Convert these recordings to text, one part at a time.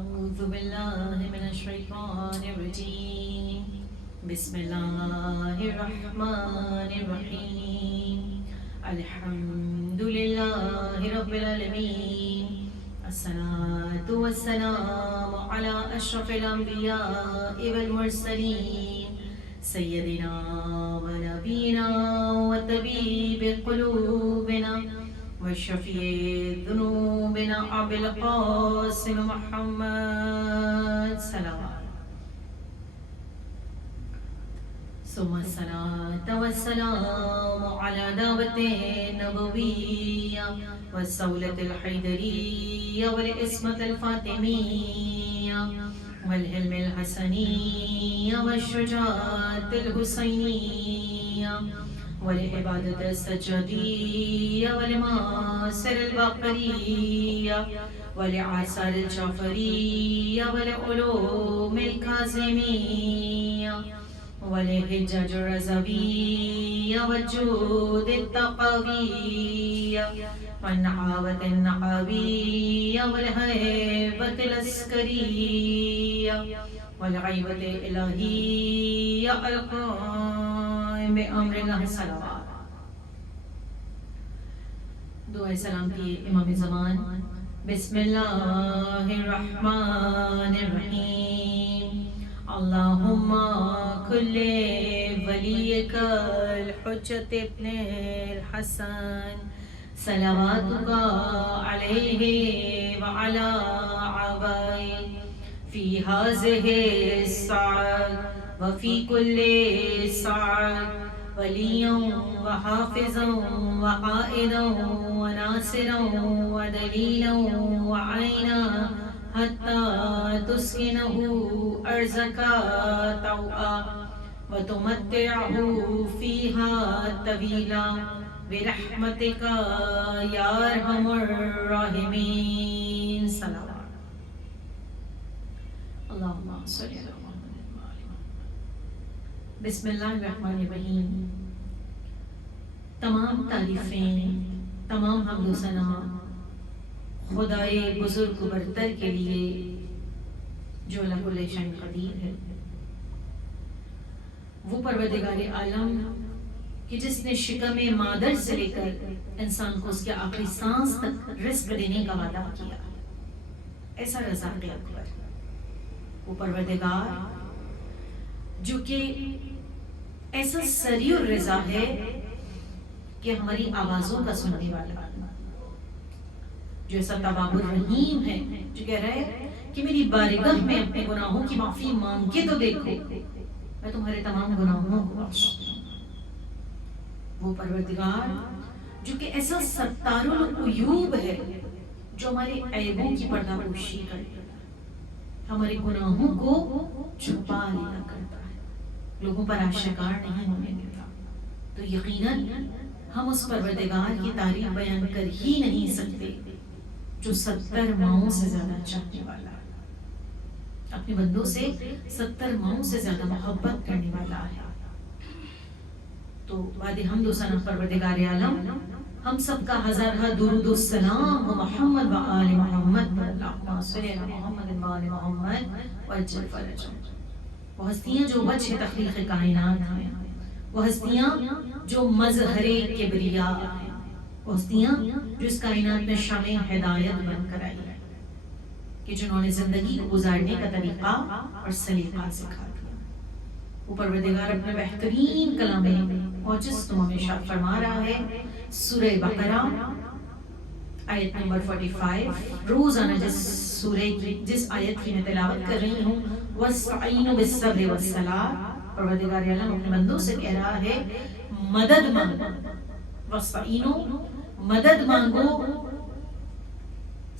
أعوذ بالله من الشيطان الرجيم بسم الله الرحمن الرحيم الحمد لله رب العالمين الصلاة والسلام على أشرف الأنبياء والمرسلين سيدنا ونبينا وطبيب قلوبنا وشفيع ذنوبنا أبي القاسم محمد صلوات ثم الصلاة والسلام على دعوة النبوية والسولة الحيدرية والإسمة الفاطمية والهلم الحسنية والشجاعة الحسينية والعبادة السجادية والماسر البقرية والعسل الجعفرية والعلوم الكاظمية والحجج الرزوية والجود التقوية والنعاوة النقوية والهيبة العسكرية والغيبة الإلهية القائم بأمر الله صلوات. دعائے سلام کی امام زمان. بسم اللہ الرحمن الرحیم. اللہم کل ولیک الحجت ابن الحسن صلواتک علیہ وعلی آبائہ فی هذه الساعة وفي كل ساعة وليا وحافظا وقائدا وناصرا ودليلا وعينا حتى تسكنه أرزك طوعا وتمتعه فيها طويلا برحمتك يا أرحم الراحمين. صلوات. اللهم صل على محمد وعلى محمد. بسم اللہ الرحمن الرحیم. تمام تعریفیں، تمام حمد و ثنا خدائے بزرگ و برتر کے لیے جو علی کل شیء قدیر ہے، وہ پروردگار عالم کہ جس نے شکم مادر سے لے کر انسان کو اس کے آخری سانس تک رزق دینے کا وعدہ کیا. ایسا رزاق اکبر، وہ پروردگار جو کہ ایسا سریع الرضا ہے کہ ہماری آوازوں کا سننے والا، جو ایسا تواب الرحیم ہے جو کہہ رہا ہے کہ میری بارگاہ میں اپنے گناہوں کی معافی مانگ کے تو دیکھو، میں تمہارے تمام گناہوں کو بخش دوں. وہ پروردگار جو کہ ایسا ستار العیوب ہے جو ہمارے عیبوں کی پردہ پوشی کرے، ہمارے گناہوں کو چھپا لیا کرتا ہے، لوگوں پر آشکار نہیں ہونے دیتا. تو یقیناً ہم اس پروردگار کی تعریف بیان کر ہی نہیں سکتے جو 70 ماؤں سے زیادہ چاہنے والا ہے، اپنے بندوں سے 70 ماؤں سے زیادہ محبت کرنے والا ہے. تو بعد حمد و ثنا پروردگار عالم ہم سب کا ہزارہ درود و سلام و محمد و آل محمد پر. اللہم صلی علی محمد و آل محمد وعجل فرجہم. وہ ہستیاں جو وجہ تخلیق کائنات ہیں، وہ ہستیاں جو مظہر کبریاء ہیں، وہ ہستیاں جو اس کائنات میں شمع ہدایت بن کر آئی ہیں، کہ جنہوں نے زندگی کو گزارنے کا طریقہ اور سلیقہ سکھا دیا. وہ پروردگار اپنے بہترین کلام معجز تم ہمیں ارشاد فرما رہا ہے سورہ بقرہ آیت نمبر 45. روزانہ جس آیت کی میں تلاوت کر رہی ہوں، وَاسْتَعِینُوا بِالصَّبْرِ وَالصَّلَاةِ، پروردگار عالم اپنے بندوں سے کہہ رہا ہے مدد مانگو. وَاسْتَعِینُوا، مدد مانگو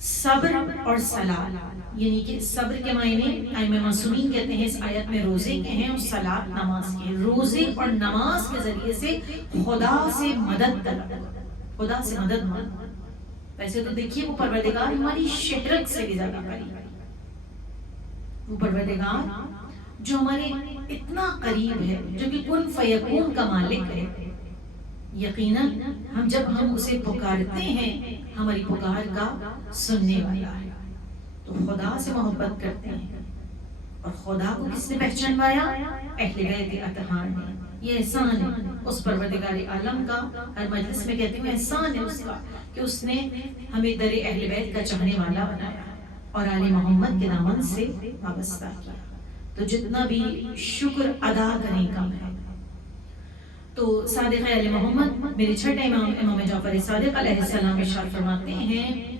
صبر اور صلاۃ. یعنی کہ صبر کے معنی ائمہ معصومین کہتے ہیں اس آیت میں روزے کے ہیں اور صلاۃ نماز کے ہیں. روزے اور نماز کے ذریعے سے خدا سے مدد طلب، خدا سے مدد مانگو. ویسے تو دیکھیے وہ پروردگار ہماری شہرت سے بھی زیادہ قریب ہے، وہ پروردگار جو ہمارے اتنا قریب ہے، جو کہ کن فیکون کا مالک ہے. یقیناً جب ہم اسے پکارتے ہیں ہماری پکار کا سننے والا ہے. تو خدا سے محبت کرتے ہیں. اور خدا کو کس نے پہچانوایا؟ اہل بیت اطہار نے. یہ احسان ہے اس پروردگار عالم کا. ہر مجلس میں کہتی ہوں احسان ہے اس کا کہ اس نے ہمیں در اہل بیت کا چاہنے والا بنایا اور آل محمد کے دامن سے وابستہ کیا. تو جتنا بھی شکر ادا کریں کم ہے. تو صادق آل محمد میرے چھٹے امام امام جعفر صادق علیہ السلام ارشاد فرماتے ہیں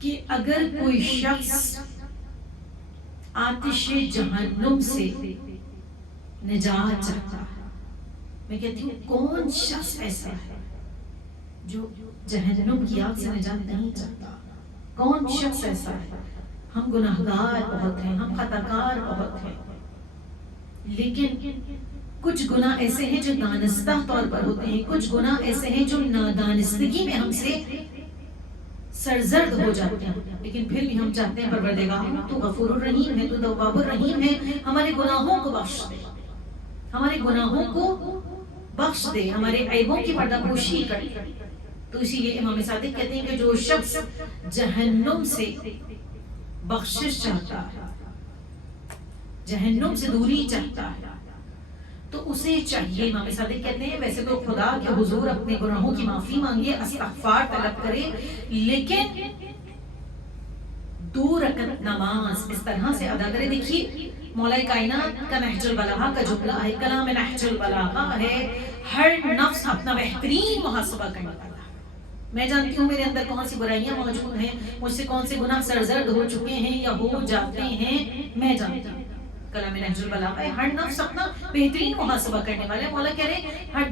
کہ اگر کوئی شخص آتش جہنم سے نجات چاہتا ہے، میں کہتی ہوں کون شخص ایسا ہے جو جہنم کی آگ سے نجات نہیں چاہتا؟ کون شخص ایسا ہے؟ ہم گناہگار بہت ہیں، ہم خطاکار بہت ہیں، لیکن کچھ گناہ ایسے ہیں جو دانستہ طور پر ہوتے ہیں، کچھ گناہ ایسے ہیں جو نادانستگی میں ہم سے سرزرد ہو جاتے ہیں، لیکن پھر بھی ہم چاہتے ہیں پروردگار تو غفور الرحیم ہے، تو تواب الرحیم ہے، ہمارے گناہوں کو بخش دے، ہمارے گناہوں کو بخش دے، ہمارے عیبوں کی پردہ پوشی کر. تو اسی لیے امام صادق کہتے ہیں کہ جو شخص جہنم سے بخشش چاہتا ہے، جہنم سے دوری چاہتا ہے، تو اسے چاہیے، امام صادق کہتے ہیں ویسے تو خدا کے حضور اپنے گناہوں کی معافی مانگے، استغفار طلب کرے، لیکن 2 رکعت نماز اس طرح سے ادا کرے. دیکھیے مولا کائنات کا نہج البلاغہ کا جملہ ہے، کلام نہج البلاغہ ہے، ہر نفس اپنا بہترین محاسبہ کرنے والا ہے. میں جانتی ہوں میرے اندر کون سی برائیاں موجود ہیں، مجھ سے کون سے گناہ سرزرد ہو چکے ہیں یا ہو جاتے ہیں، میں جانتی ہوں. کلام نہج البلاغہ ہے، ہر نفس اپنا بہترین محاسبہ کرنے والا ہے. مولا کہہ رہے ہیں ہر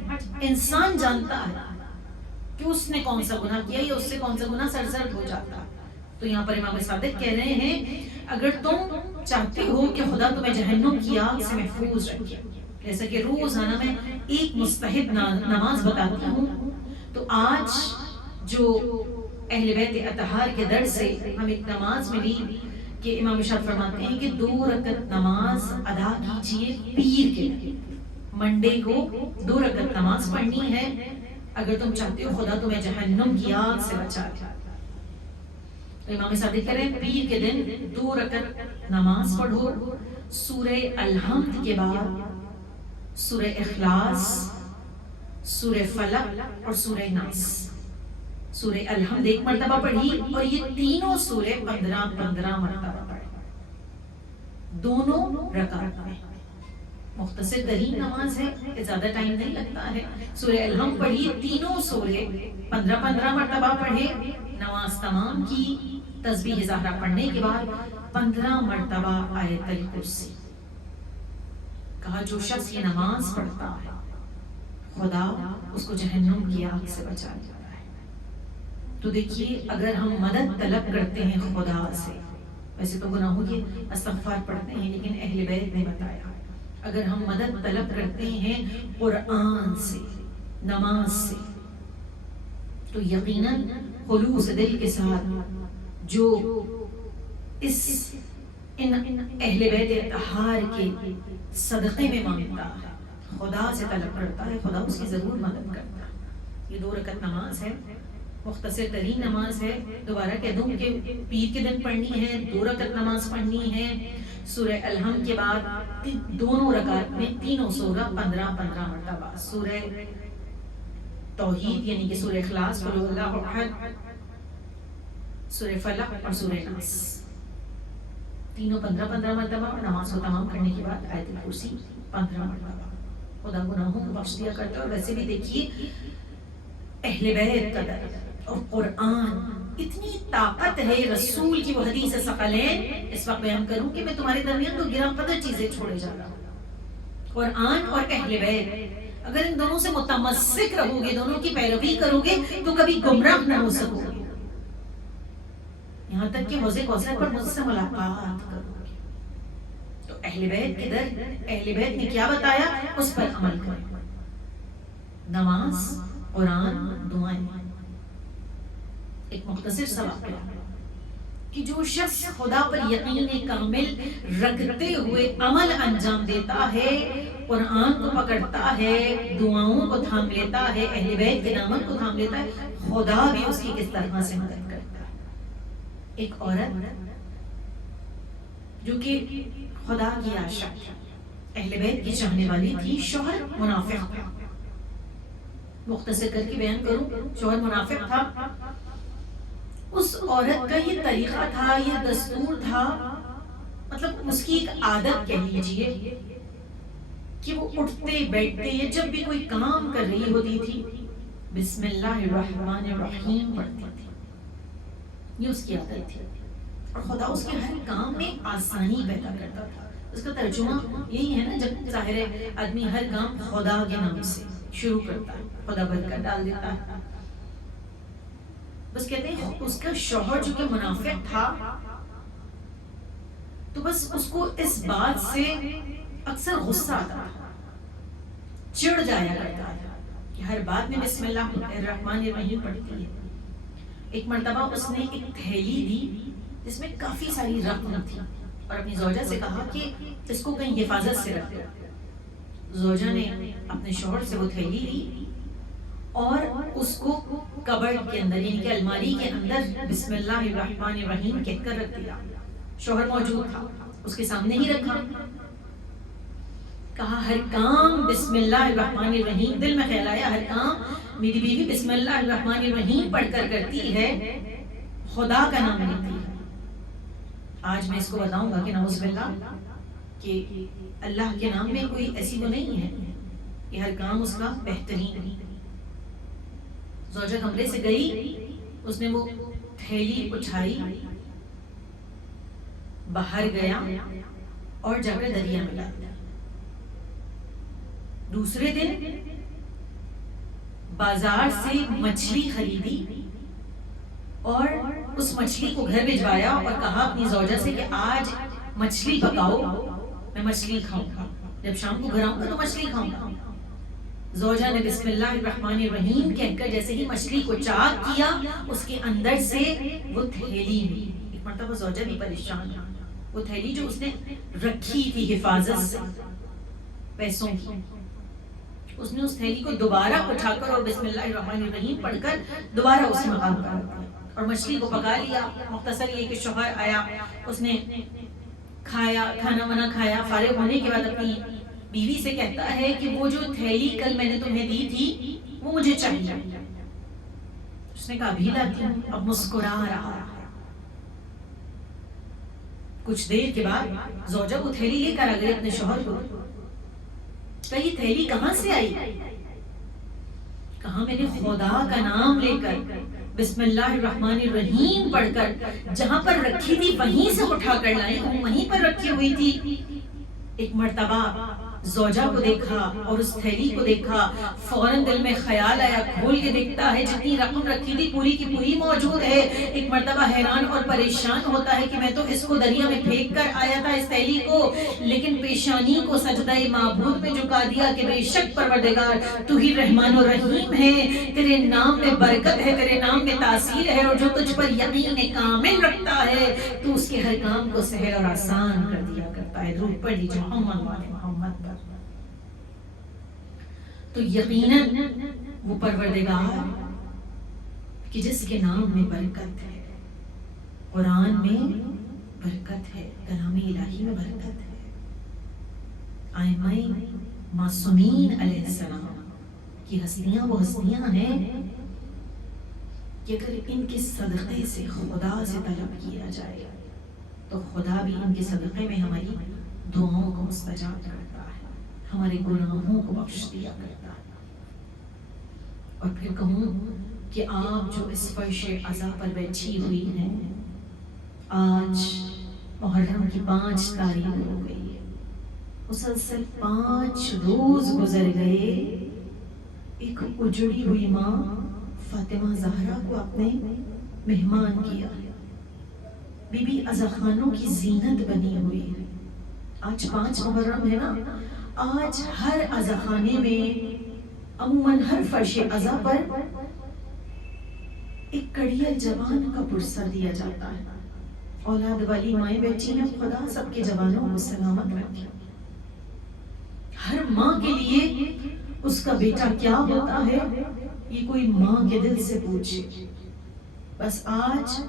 انسان جانتا ہے کہ اس نے کون سا گناہ کیا یا اس سے کون سا گناہ سرزرد ہو جاتا. تو یہاں پر امام صادق کہہ رہے ہیں اگر تم چاہتے ہو کہ خدا تمہیں جہنم کی آگ سے محفوظ رکھے، جیسا کہ روزانہ میں ایک مستحب نماز بتاتی ہوں، تو آج جو اہل بیت اطہار کے در سے ہم ایک نماز ملی کہ امام ارشاد فرماتے ہیں کہ 2 رکعت نماز ادا کیجئے پیر کے دن. منڈے کو 2 رکعت نماز پڑھنی ہے اگر تم چاہتے ہو خدا تمہیں جہنم کی آگ سے بچا لے. تو امام صادق کہہ رہے ہیں پیر کے دن 2 رکعت نماز پڑھو، سورہ الحمد کے بعد سورہ اخلاص، سورہ فلق اور سورہ ناس. سورہ الحمد 1 مرتبہ پڑھی اور یہ تینوں سورہ 15 مرتبہ پڑھی، دونوں رکعت میں. مختصر ترین نماز ہے، زیادہ ٹائم نہیں لگتا ہے. سورہ الحمد پڑھی، تینوں سورے 15 مرتبہ پڑھے، نماز تمام کی. تسبیح زہرا پڑھنے کے بعد 15 مرتبہ آیت الکرسی. کہا جو شخص یہ نماز پڑھتا ہے خدا اس کو جہنم کی آگ سے بچا لیتا ہے. تو دیکھیے اگر ہم مدد طلب کرتے ہیں خدا سے، ویسے تو گناہوں کے استغفار پڑھتے ہیں لیکن اہل بیت نے بتایا اگر ہم مدد طلب کرتے ہیں قرآن سے، نماز سے، تو یقیناً خلوص دل کے ساتھ جو ان اہل بیت اطہار کے صدقے میں مانگتا ہے، خدا سے طلب کرتا ہے، خدا اس کی ضرور مدد کرتا ہے. یہ 2 رکعت نماز ہے، مختصر ترین نماز ہے. دوبارہ کہہ دوں کہ پیر کے دن پڑھنی ہے، 2 رکعت نماز پڑھنی ہے. سورہ الحمد کے بعد دونوں رکعت میں تینوں سورہ 15 مرتبہ، سورہ توحید یعنی کہ سورہ اخلاص، قل اللہ احد، سورہ فلق اور سورہ ناس، تینوں 15 مرتبہ. اور نماز کو تمام کرنے کے بعد آیت الکرسی 15 مرتبہ. خدا گناہوں کو بخش دیا کرتا ہے. اور ویسے بھی دیکھیے اہل بیت کا در اور قرآن، اتنی طاقت ہے رسول کی وہ حدیث ثقلین اس وقت بیان کروں کہ میں تمہارے درمیان تو گراں قدر چیزیں چھوڑے جا رہا ہوں. قرآن اور اہل بیت، اگر ان دونوں سے متمسک رہو گے، دونوں کی پیروی کرو گے تو کبھی گمراہ نہ ہو سکو گے. یہاں تک کہ حوض کوثر پر مجھ سے ملاقات کرو گے. تو اہل بیت کے در، اہل بیت نے کیا بتایا اس پر عمل کرو. نماز، قرآن، دعائیں. ایک مختصر سوال ہے کہ جو شخص خدا پر یقین کامل رکھتے ہوئے عمل انجام دیتا ہے، قرآن کو پکڑتا ہے، دعاؤں کو تھام لیتا ہے، اہل بیت کے دامن کو تھام لیتا ہے، خدا بھی اس کی کس طرح سے مدد کرتا ہے. ایک عورت جو کہ خدا کی عاشق تھی، اہل بیت کی چاہنے والی تھی، شوہر منافق تھا. مختصر کر کے بیان کروں، شوہر منافق تھا. اس عورت کا یہ طریقہ تھا، یہ دستور تھا، مطلب اس کی ایک عادت کہہ لیجیے کہ وہ اٹھتے بیٹھتے یا جب بھی کوئی کام کر رہی ہوتی تھی بسم اللہ الرحمن الرحیم پڑھتی تھی. یہ اس کی عادت تھی، اور خدا اس کے ہر کام میں آسانی پیدا کرتا تھا. اس کا ترجمہ یہی ہے نا، جب ظاہر ہے آدمی ہر کام خدا کے نام سے شروع کرتا ہے، خدا برکت ڈال دیتا ہے. بس کہتے ہیں اس کا شوہر جو کہ منافق تھا، تو بس اس کو اس بات سے اکثر غصہ آتا تھا، چڑ جایا کرتا تھا کہ ہر بات میں بسم اللہ الرحمن الرحیم پڑھتی ہے. ایک مرتبہ اس نے ایک تھیلی دی جس میں کافی ساری رقم تھی، اور اپنی زوجہ سے کہا کہ اس کو کہیں حفاظت سے رکھ دو. زوجہ نے اپنے شوہر سے وہ تھیلی لی اور اس کو کبرڈ کے اندر یعنی کہ الماری کے اندر بسم اللہ الرحمن الرحیم کہہ کر رکھ دیا. شوہر موجود تھا، اس کے سامنے ہی رکھا. کہا ہر کام بسم اللہ الرحمن الرحیم، دل میں خیال آیا ہر کام میری بیوی بسم اللہ الرحمن الرحیم پڑھ کر کرتی ہے، خدا کا نام لیتی ہے. آج میں اس کو بتاؤں گا کہ نعوذ باللہ کہ اللہ کے نام میں کوئی ایسی تو نہیں ہے کہ ہر کام اس کا بہترین. زوجہ کمرے سے گئی، اس نے وہ تھیلی اٹھائی، باہر گیا اور جا کر دریا میں ڈال دیا. دوسرے دن بازار سے مچھلی خریدی اور اس مچھلی کو گھر بھجوایا اور کہا اپنی زوجہ سے کہ آج مچھلی پکاؤ، میں مچھلی کھاؤں گا، جب شام کو گھر آؤں گا تو مچھلی کھاؤں گا. زوجہ نے بسم اللہ الرحمن الرحیم کہہ کر جیسے ہی مچھلی کو چاک کیا، اس کے اندر سے وہ تھیلی ملی. ایک مرتبہ زوجہ بھی پریشان، وہ تھیلی جو اس نے رکھی تھی حفاظت سے پیسوں کی، اس نے اس تھیلی کو دوبارہ اٹھا کر اور بسم اللہ الرحمن الرحیم پڑھ کر دوبارہ اس مقام پر اور مچھلی کو پکا لیا. مختصر یہ کہ شوہر آیا، اس نے کھایا، کھانا وانا کھایا، فارغ ہونے کے بعد اپنی بیوی سے کہتا ہے کہ وہ جو تھیلی کل میں نے تمہیں دی تھی وہ مجھے چاہیے. اس نے کہا ابھی لاتی ہوں. اب مسکرا رہا. کچھ دیر کے بعد زوجہ وہ تھیلی لے کر آ گئی اپنے شوہر کو. کہا یہ تھیلی کہاں سے آئی؟ کہا میں نے خدا کا نام لے کر بسم اللہ الرحمن الرحیم پڑھ کر جہاں پر رکھی تھی وہیں سے اٹھا کر لائی، وہیں پر رکھی ہوئی تھی. ایک مرتبہ زوجہ کو دیکھا اور اس تھیلی کو دیکھا، فوراً دل میں خیال آیا، کھول کے دیکھتا ہے جتنی رقم رکھی تھی پوری کی پوری موجود ہے. ایک مرتبہ حیران اور پریشان ہوتا ہے کہ میں تو اس کو دریا میں پھینک کر آیا تھا اس تھیلی کو، لیکن پیشانی کو سجدہ معبود میں جھکا دیا کہ بے شک پروردگار تو ہی رحمان و رحیم ہے، تیرے نام میں برکت ہے، تیرے نام میں تاثیر ہے، اور جو تجھ پر یقین کامل رکھتا ہے تو اس کے ہر کام کو سہل اور آسان کر دیا کرتا ہے. درود پڑھ لیجیے محمد محمد پر. تو یقیناً وہ پروردگار کہ جس کے نام میں برکت ہے، قرآن میں برکت ہے، کلام الہی میں برکت ہے. ائمہ معصومین علیہ السلام کی ہستیاں وہ ہستیاں ہیں کہ اگر ان کے صدقے سے خدا سے طلب کیا جائے تو خدا بھی ان کے صدقے میں ہماری دعاؤں کو مستجاب کرتا ہے، ہمارے گناہوں کو بخش دیا کرتا ہے. اور پھر کہوں کہ آپ جو اس فرش عزا پر بیٹھی ہوئی ہیں، آج محرم کی 5 تاریخ ہو گئی ہے، مسلسل 5 روز گزر گئے. ایک اجڑی ہوئی ماں فاطمہ زہرا کو آپ نے مہمان کیا، بی بی عزا خانوں کی زینت بنی ہوئی ہے. آج 5 محرم ہے نا، آج ہر عزا خانے میں عموماً ہر فرش عزا پر ایک کڑیل جوان کا پرسہ دیا جاتا ہے. اولاد والی مائیں بیٹھی ہیں، خدا سب کے جوانوں کو سلامت رکھے. ہر ماں کے لیے اس کا بیٹا کیا ہوتا ہے یہ کوئی ماں کے دل سے پوچھے. بس آج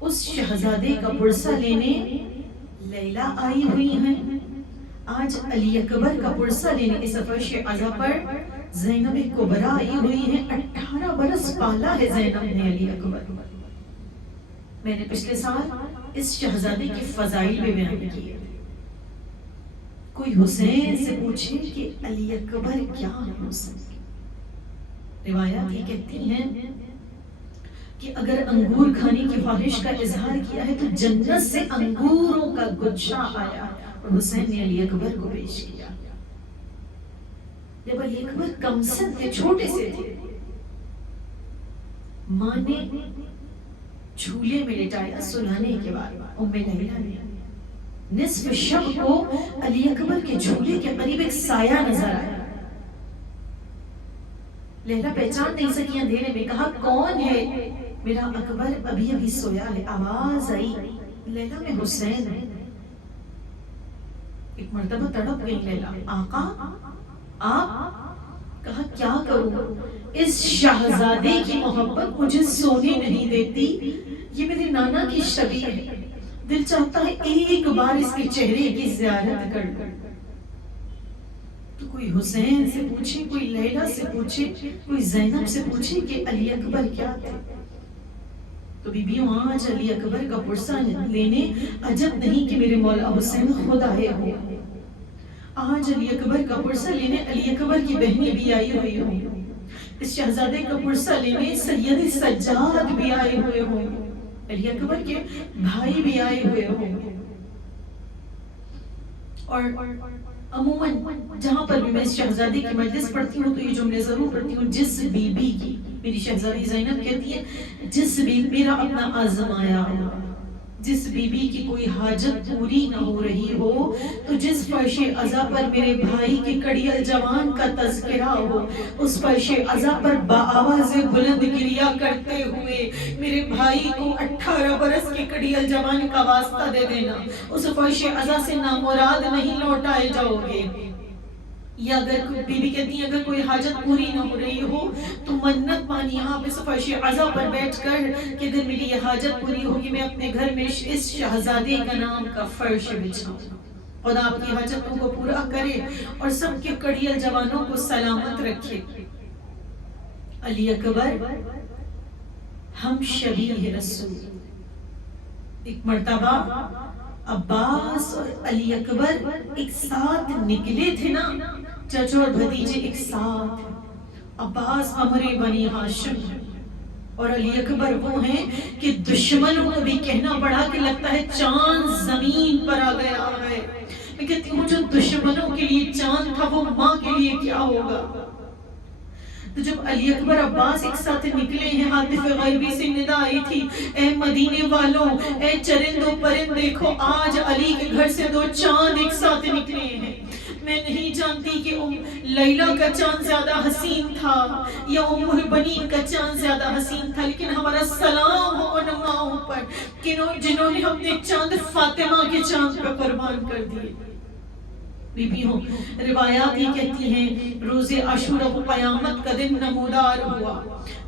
اس شہزادے کا پرسہ لینے لیلا آئی ہوئی ہیں، آج علی اکبر کا پرسہ لینے اس فرش عزا پر زینب کبریٰ آئی ہوئی ہیں۔ 18 برس پالا ہے زینب نے علی اکبر۔ میں نے پچھلے سال اس شہزادے کی فضائل بھی بیان کی۔ کوئی حسین سے پوچھے کہ علی اکبر کیا ہے حسین؟ روایات یہ کہتی ہیں کہ اگر انگور کھانے کی خواہش کا اظہار کیا ہے تو جنت سے انگوروں کا گچھا آیا اور حسین نے علی اکبر کو پیش کیا۔ جب علی اکبر کمسن تھے، چھوٹے سے تھے، ماں نے جھولے میں لٹایا سلانے کے بعد، ام لیلا نے نصف شب کو علی اکبر کے جھولے کے قریب ایک سایہ نظر آیا۔ لیلا پہچان نہیں سکی، اندھیرے میں کہا کون ہے؟ میرا اکبر ابھی ابھی سویا ہے۔ آواز آئی، لیلا میں حسین ہے۔ ایک مرتبہ تڑپ گئی لیلا، آقا آپ؟ کہا کیا کروں، اس شہزادے کی محبت مجھے سونے نہیں دیتی، یہ میرے نانا کی شبیہ ہے، دل چاہتا ہے ایک بار اس کے چہرے کی زیارت کر لوں۔ تو کوئی حسین سے پوچھے، کوئی لیلا سے پوچھے، کوئی زینب سے پوچھے کہ علی اکبر کیا تھے؟ تو بیبیوں آج علی اکبر کا پرسہ لینے عجب نہیں کہ میرے مولا حسین خود آئے ہو۔ آج علی اکبر کا پرسہ لینے علی اکبر کی بہنیں بھی آئی ہوئی ہوں، اس شہزادے کا پرسہ لینے سید سجاد بھی آئے ہوئے ہوں، علی اکبر کے بھائی بھی آئے ہوئے ہوں۔ اور عموماً جہاں پر بھی میں اس شہزادی کی مجلس پڑھتی ہوں تو یہ جملے ضرور پڑھتی ہوں، جس بی بی کی، میری شہزادی زینب کہتی ہے، جس بی میرا اپنا آزمایا ہو، جس بی بی کی کوئی حاجت پوری نہ ہو رہی ہو، تو جس فرش عزا پر میرے بھائی کے کڑیل جوان کا تذکرہ ہو، اس فرش عزا پر بآواز بلند گریہ کرتے ہوئے میرے بھائی کو 18 برس کے کڑیل جوان کا واسطہ دے دینا، اس فرش عزا سے نامراد نہیں لوٹائے جاؤ گے۔ یا اگر بی بی کہتی ہیں اگر کوئی حاجت پوری نہ ہو رہی ہو تو منت مانی آپ اس فرش عزا پر بیٹھ کر کہ اگر میری یہ حاجت پوری ہوگی میں اپنے گھر میں اس شہزادے کا نام کا فرش بچھاؤں، خدا آپ کی حاجتوں کو پورا کرے اور سب کے کڑیل جوانوں کو سلامت رکھے۔ علی اکبر ہم شبیہ رسول۔ ایک مرتبہ عباس اور علی اکبر ایک ساتھ نکلے تھے نا، چچا اور بھتیجے ایک ساتھ، عباس عمر بنی ہاشم اور علی اکبر وہ ہیں کہ دشمنوں کو بھی کہنا پڑا کہ لگتا ہے چاند زمین پر آ گیا ہے۔ میں کہتی ہوں جو دشمنوں کے لیے چاند تھا وہ ماں کے لیے کیا ہوگا۔ تو جب علی اکبر عباس ایک ساتھ نکلے ہیں، حاطف غیبی سے ندا آئی تھی، اے مدینے والوں، اے چرند و پرند دیکھو آج علی کے گھر سے 2 چاند ایک ساتھ نکلے ہیں۔ میں نہیں جانتی کہ لیلا کا چاند زیادہ حسین تھا یا ام البنین کا چاند زیادہ حسین تھا، لیکن ہمارا سلام ہو ان ماؤں پر جنہوں نے اپنے چاند فاطمہ کے چاند پر قربان کر دیے۔ بیبیوں روایات یہ کہتی ہیں روز عاشورہ کو قیامت کا دن نمودار ہوا،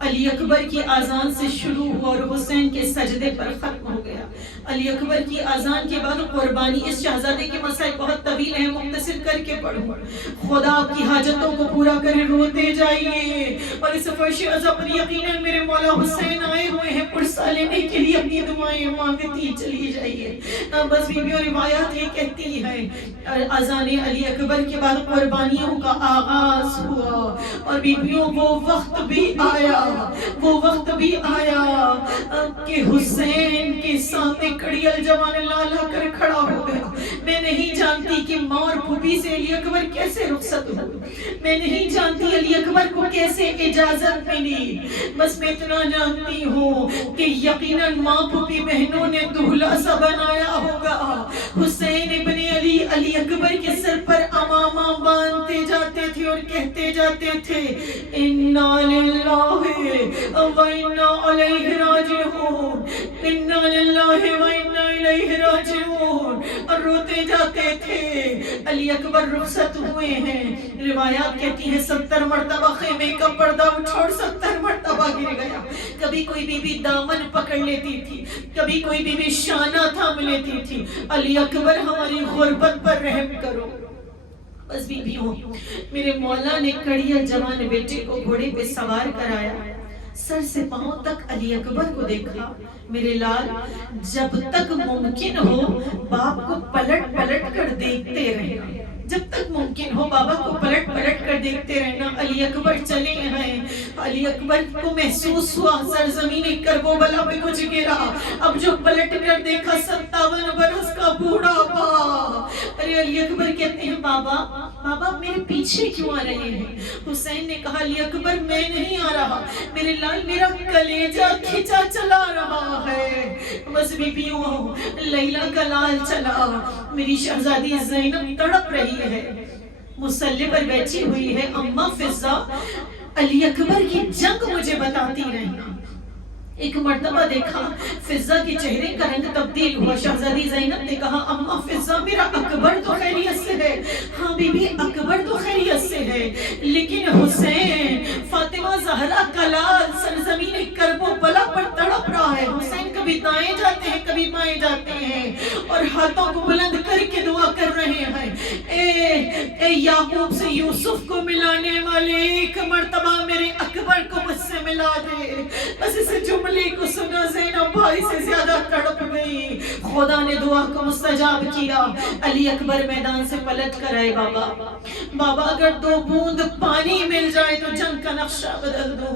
علی اکبر کی آذان سے شروع ہوا اور حسین کے سجدے پر ختم ہو گیا۔ علی اکبر کی آذان کے بعد قربانی، اس شہزادے کے مسائل بہت طویل ہیں، مختصر کر کے پڑھوں۔ خدا آپ کی حاجتوں کو پورا کرے، روتے جائیے اور اس فرش عزا پر یقیناً میرے مولا حسین آئے ہوئے ہیں، پرسہ لینے کے لیے اپنی دعائیں مانگتی چلی جائیے۔ بس بیبیوں روایات یہ کہتی ہے اذان علی اکبر کے بعد قربانیوں کا آغاز ہوا اور بیبیوں وہ وقت بھی آیا کہ حسین کے سامنے کڑیل جوان لالا کر کھڑا ہو گیا۔ میں نہیں جانتی کہ ماں اور پھوپھی سے علی اکبر کیسے رخصت ہوئی، میں نہیں جانتی علی اکبر کو کیسے اجازت ملی، بس میں اتنا جانتی ہوں کہ یقیناً ماں پھوپھی بہنوں نے دولہا سا بنایا ہوگا۔ حسین ابن علی علی اکبر کے سر پر امامہ باندھتے جاتے تھے اور کہتے جاتے تھے انا للہ و انا الیہ راجعون، انا للہ و انا الیہ راجعون۔ اور روتے جاتے تھے. علی اکبر رخصت ہوئے ہیں. روایات کہتی ہیں 70 مرتبہ خیمے کا پردہ اٹھا اور 70 مرتبہ گر گیا. کبھی کوئی بی بی دامن پکڑ لیتی تھی, کبھی کوئی بی بی شانہ تھام لیتی تھی. علی اکبر ہماری غربت پر رحم کرو. بس بیویوں, میرے مولا نے کڑیا جوان بیٹے کو گھوڑے پہ سوار کرایا. سر سے پاؤں تک علی اکبر کو دیکھا. میرے لال, جب تک ممکن ہو باپ کو پلٹ پلٹ کر دیکھتے رہنا. جب تک ممکن ہو بابا کو پلٹ پلٹ کر دیکھتے رہنا. علی اکبر چلے ہیں. علی اکبر کو محسوس ہوا سرزمین کربلا پہ کچھ گرا. اب جو پلٹ کر دیکھا 57 برس کا بوڑھا باپ. ارے علی اکبر کہتے ہیں بابا بابا میرے پیچھے کیوں آ رہے ہیں؟ حسین نے کہا علی اکبر میں نہیں آ رہا, میرے لال میرا کلیجہ کھچا چلا رہا ہے. بس بیویوں, لیلا کا لال چلا. میری شہزادی زینب تڑپ رہی ہے, مصلی پر بیٹھی ہوئی ہے. اماں فضہ علی اکبر کی جنگ مجھے بتاتی رہنا. ایک مرتبہ دیکھا فضہ کے چہرے کا رنگ تبدیل ہوا. شہزادی زینب نے کہا اماں فضہ میرا اکبر تو خیریت سے ہے. ہاں بی بی اکبر تو خیریت سے ہے, لیکن حسین فاطمہ زہرا کا لال سرزمین کرب و بلا پر تڑپ رہا ہے. حسین کبھی دائیں جاتے ہیں کبھی بائیں جاتے ہیں اور ہاتھوں کو بلند کر کے دعا کر رہے ہیں, اے یعقوب سے یوسف کو ملانے والے ایک مرتبہ میرے اکبر کو مجھ سے ملا دے. بس اسے جملے کو سنا زینب بھائی سے زیادہ تڑپ گئی. خدا نے دعا کو مستجاب کیا. علی اکبر میدان سے پلٹ کر آئے. بابا اگر 2 بوند پانی مل جائے تو جنگ کا نقشہ بدل دو.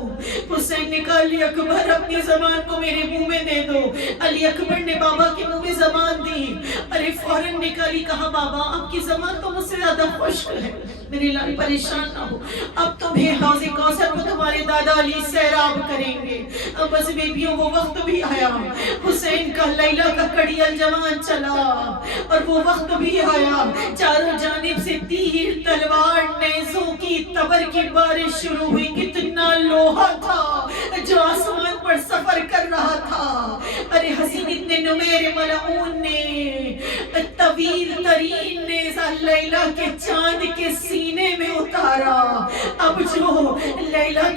حسین نے کہا علی اکبر اپنی زبان کو میرے منہ میں دے دو. علی اکبر نے بابا کے منہ میں زبان دی. ارے فوراً نکالی. کہا بابا آپ کی زبان تو مجھ سے زیادہ خشک ہے, میرے لال پریشان نہ ہو, اب تمہیں حوض کوثر کو تمہارے دادا علی سیراب کریں گے. اب بس بیبیوں وہ وقت بھی آیا. حسین کا لیلا کا کڑیا جوان چلا اور وہ وقت بھی آیا. چاروں جانب سے تیر تلوار نیزوں کی تبر کی بارش شروع ہوئی. کتنا لوہا تھا جو آسمان پر سفر کر رہا تھا. ارے حسین اتنے نمیر ملعون نے طویل ترین نیزہ لیلا کے چاند کے سینے میں اتارا. اب جو لیلا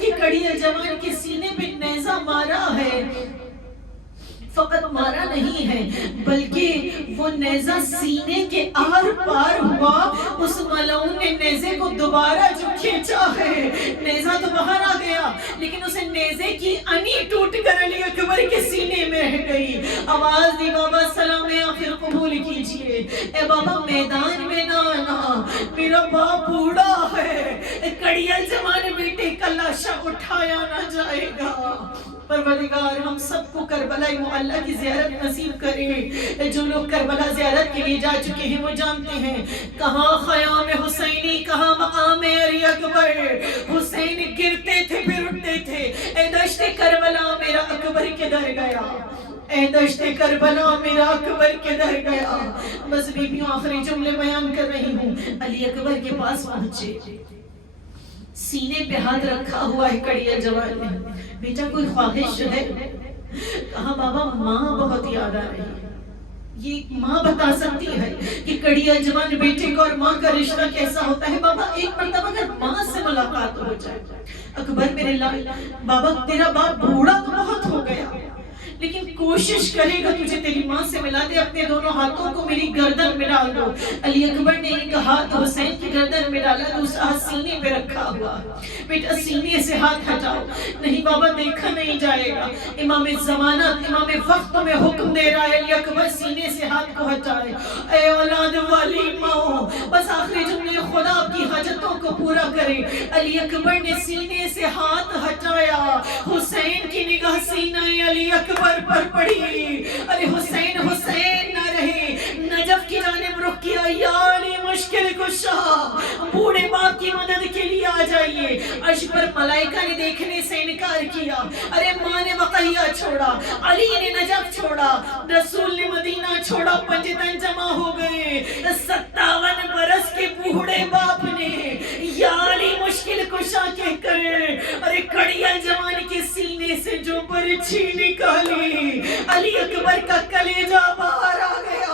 کی کڑیا جوان کے سینے پہ نیزہ مارا ہے, فقط مارا نہیں ہے بلکہ وہ نیزہ سینے کے آر پار ہوا. اس ملعون نے نیزے کو دوبارہ جو کھینچا ہے, نیزہ تو باہر آ گیا لیکن اسے نیزے کی انی ٹوٹ کر علی اکبر کے سینے میں رہ گئی. آواز دی بابا سلام آخر قبول کیجئے. اے بابا میدان میں نہ آنا, میرا باپ بوڑھا ہے, کڑیا جوان بیٹے کا لاشا اٹھایا نہ جائے گا. پروردگار ہم سب کو کربلا معلیٰ کی زیارت نصیب کرے. جو لوگ کربلا زیارت کے لیے جا چکے ہیں وہ جانتے ہیں کہاں خیام حسینی, کہاں مقام علی اکبر. حسین گرتے تھے پھر اٹھتے تھے. اے دشت کربلا میرا اکبر کدھر گیا, اے دشت کربلا میرا اکبر کدھر گیا. بس بیبیوں آخری جملے بیان کر رہی ہوں. علی اکبر کے پاس پہنچے, سینے پہ ہاتھ رکھا ہوا ہے کڑیا جوان نے. بیٹا کوئی خواہش ہے؟ کہا بابا ماں بہت یاد آ رہی ہے. یہ ماں بتا سکتی ہے کہ کڑیا جوان بیٹے کو اور ماں کا رشتہ کیسا ہوتا ہے. بابا ایک مرتبہ اگر ماں سے ملاقات ہو جائے. اکبر میرے لال, بابا تیرا باپ بوڑھا تو بہت ہو گیا لیکن کوشش کرے گا تجھے تیری ماں سے ملا دے. اپنے دونوں ہاتھوں کو میری گردن میں ڈال دو. علی اکبر نے ایک ہاتھ حسین کی گردن میں ڈالا, دوسرا ہاتھ سینے پہ رکھا ہوا. بیٹا سینے سے ہاتھ ہٹاؤ. نہیں بابا دیکھا نہیں جائے گا. امام زمانت امام وقت میں حکم دے رہا ہے علی اکبر سینے سے ہاتھ کو ہٹائے. اے اولاد والی ماں, بس آخری جملے خدا آپ کی حاجتوں کو پورا کرے. علی اکبر نے سینے سے ہاتھ ہٹایا. حسین کی نگاہ سینہ علی اکبر پر پڑی. ارے حسین حسین نہ رہے, نجف کی جانب رخ کیا. یا علی مشکل کشا, بوڑھے باپ کی مدد کے لیے آ جائیے. عرش پر ملائکہ نے دیکھنے سے انکار کیا. ارے ماں نے بقیہ چھوڑا, علی نے نجف چھوڑا, رسول نے مدینہ چھوڑا. پنجتن جمع ہو گئے. 57 برس کے بوڑھے باپ نے یا علی مشکل کشا کہہ کر ارے کڑیا جوان کے سینے سے جو برچھی نکالی, علی اکبر کا کلیجہ باہر آ گیا.